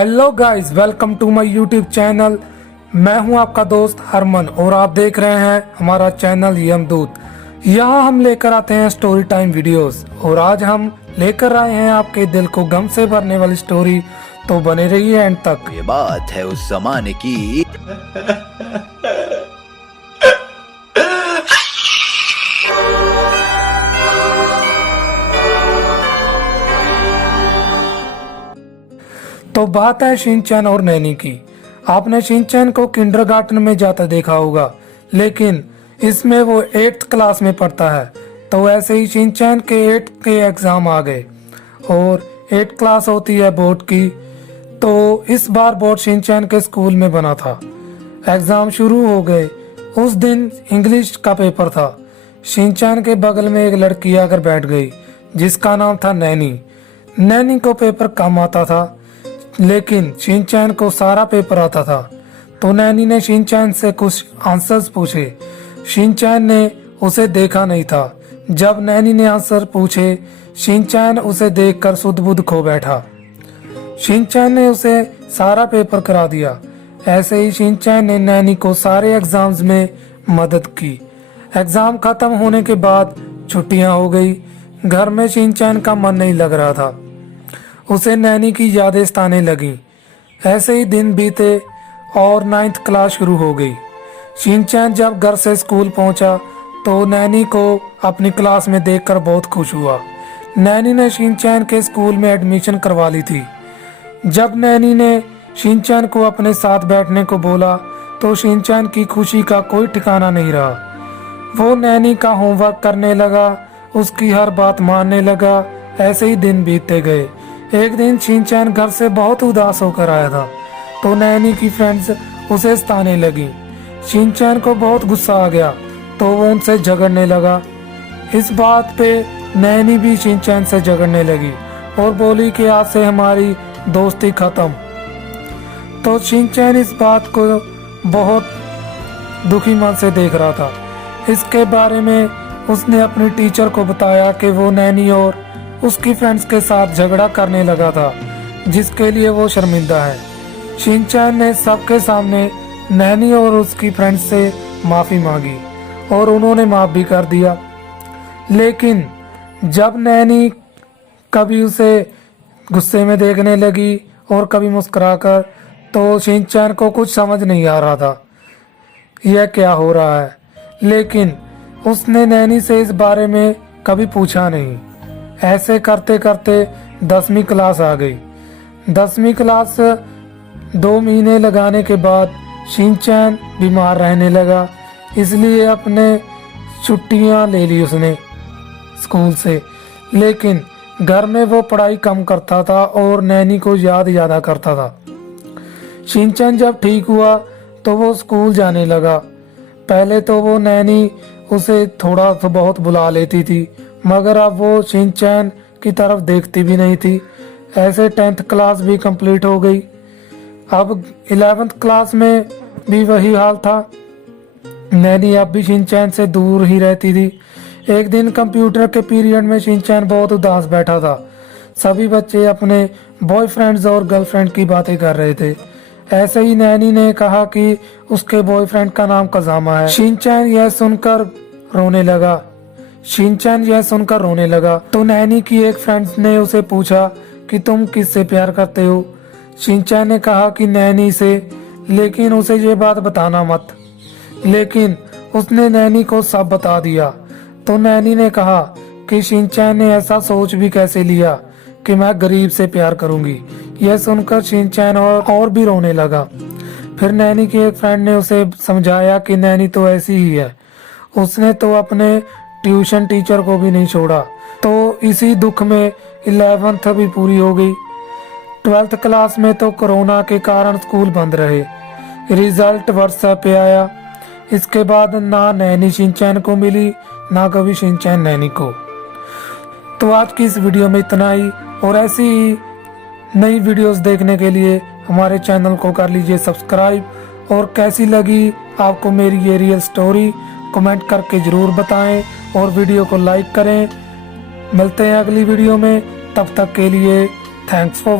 Hello guys, welcome to my YouTube channel. मैं हूं आपका दोस्त हरमन और आप देख रहे हैं हमारा चैनल यमदूत। यहाँ हम लेकर आते हैं स्टोरी टाइम वीडियोस और आज हम लेकर आए हैं आपके दिल को गम से भरने वाली स्टोरी। तो बने रहिए एंड तक। ये बात है उस जमाने की। तो बात है शिनचैन और नैनी की। आपने शिनचैन को किंडरगार्टन में जाता देखा होगा, लेकिन इसमें वो 8th क्लास में पढ़ता है। तो ऐसे ही शिनचैन के 8th के एग्जाम आ गए और 8th क्लास होती है बोर्ड की। तो इस बार बोर्ड शिनचैन के स्कूल में बना था। एग्जाम शुरू हो गए। उस दिन इंग्लिश का पेपर था। शिनचैन के बगल में एक लड़की आकर बैठ गई जिसका नाम था नैनी। नैनी को पेपर कम आता था, लेकिन शिनचैन को सारा पेपर आता था। तो नैनी ने शिनचैन से कुछ आंसर्स पूछे। शिनचैन ने उसे देखा नहीं था। जब नैनी ने आंसर पूछे, शिनचैन उसे देखकर सुध-बुध खो बैठा। शिनचैन ने उसे सारा पेपर करा दिया। ऐसे ही शिनचैन ने नैनी को सारे एग्जाम्स में मदद की। एग्जाम खत्म होने के बाद छुट्टियां हो गई। घर में शिनचैन का मन नहीं लग रहा था। उसे नैनी की यादें सताने लगी। ऐसे ही दिन बीते और 9th क्लास शुरू हो गई। शिनचैन जब घर से स्कूल पहुंचा तो नैनी को अपनी क्लास में देखकर बहुत खुश हुआ। नैनी ने शिनचैन के स्कूल में एडमिशन करवा ली थी। जब नैनी ने शिनचैन को अपने साथ बैठने को बोला तो शिनचैन की खुशी का कोई ठिकाना नहीं रहा। वो नैनी का होमवर्क करने लगा, उसकी हर बात मानने लगा। ऐसे ही दिन बीतते गए। एक दिन शिनचैन घर से बहुत उदास होकर आया था तो नैनी की फ्रेंड्स उसे सताने लगी। शिनचैन को बहुत गुस्सा आ गया तो वो उनसे झगड़ने लगा। इस बात पे नैनी भी शिनचैन से झगड़ने लगी और बोली कि आज से हमारी दोस्ती खत्म। तो शिनचैन इस बात को बहुत दुखी मन से देख रहा था। इसके बारे में उसने अपनी टीचर को बताया कि वो नैनी और उसकी फ्रेंड्स के साथ झगड़ा करने लगा था, जिसके लिए वो शर्मिंदा है। शिनचैन ने सबके सामने नैनी और उसकी फ्रेंड्स से माफी मांगी और उन्होंने माफ भी कर दिया। लेकिन जब नैनी कभी उसे गुस्से में देखने लगी और कभी मुस्कुराकर, तो शिनचैन को कुछ समझ नहीं आ रहा था यह क्या हो रहा है। लेकिन उसने नैनी से इस बारे में कभी पूछा नहीं। ऐसे करते करते 10वीं क्लास आ गई। 10वीं क्लास 2 महीने लगाने के बाद शिनचैन बीमार रहने लगा, इसलिए अपने छुट्टियां ले ली उसने स्कूल से। लेकिन घर में वो पढ़ाई कम करता था और नैनी को याद ज्यादा करता था। शिनचैन जब ठीक हुआ तो वो स्कूल जाने लगा। पहले तो वो नैनी उसे थोड़ा तो बहुत बुला लेती थी, मगर अब वो शिनचैन की तरफ देखती भी नहीं थी। ऐसे 10th क्लास भी कंप्लीट हो गई। अब 11th क्लास में भी वही हाल था। नैनी अब भी शिनचैन से दूर ही रहती थी। एक दिन कंप्यूटर के पीरियड में शिनचैन बहुत उदास बैठा था। सभी बच्चे अपने बॉयफ्रेंड्स और गर्लफ्रेंड की बातें कर रहे थे। ऐसे ही नैनी ने कहा कि उसके बॉयफ्रेंड का नाम कजामा है। शिनचैन यह सुनकर रोने लगा। तो नैनी की एक फ्रेंड ने उसे पूछा कि तुम किससे प्यार करते हो। शिनचैन ने कहा कि नैनी से, लेकिन उसे ये बात बताना मत। लेकिन उसने नैनी को सब बता दिया। तो नैनी ने कहा कि शिनचैन ने ऐसा सोच भी कैसे लिया कि मैं गरीब से प्यार करूंगी। यह सुनकर शिनचैन और भी रोने लगा। फिर नैनी की एक फ्रेंड ने उसे समझाया कि नैनी तो ऐसी ही है, उसने तो अपने ट्यूशन टीचर को भी नहीं छोड़ा। तो इसी दुख में 11th भी पूरी हो गई। 12th क्लास में तो कोरोना के कारण स्कूल बंद रहे। रिजल्ट व्हाट्सएप पे आया। इसके बाद ना नैनी शिनचैन को मिली, ना कभी शिनचैन नैनी को। तो आज की इस वीडियो में इतना ही, और ऐसी ही नई वीडियोस देखने के लिए हमारे चैनल को कर लीजिए सब्सक्राइब। और कैसी लगी आपको मेरी ये रियल स्टोरी कमेंट करके जरूर बताएं और वीडियो को लाइक करें। मिलते हैं अगली वीडियो में, तब तक के लिए थैंक्स फॉर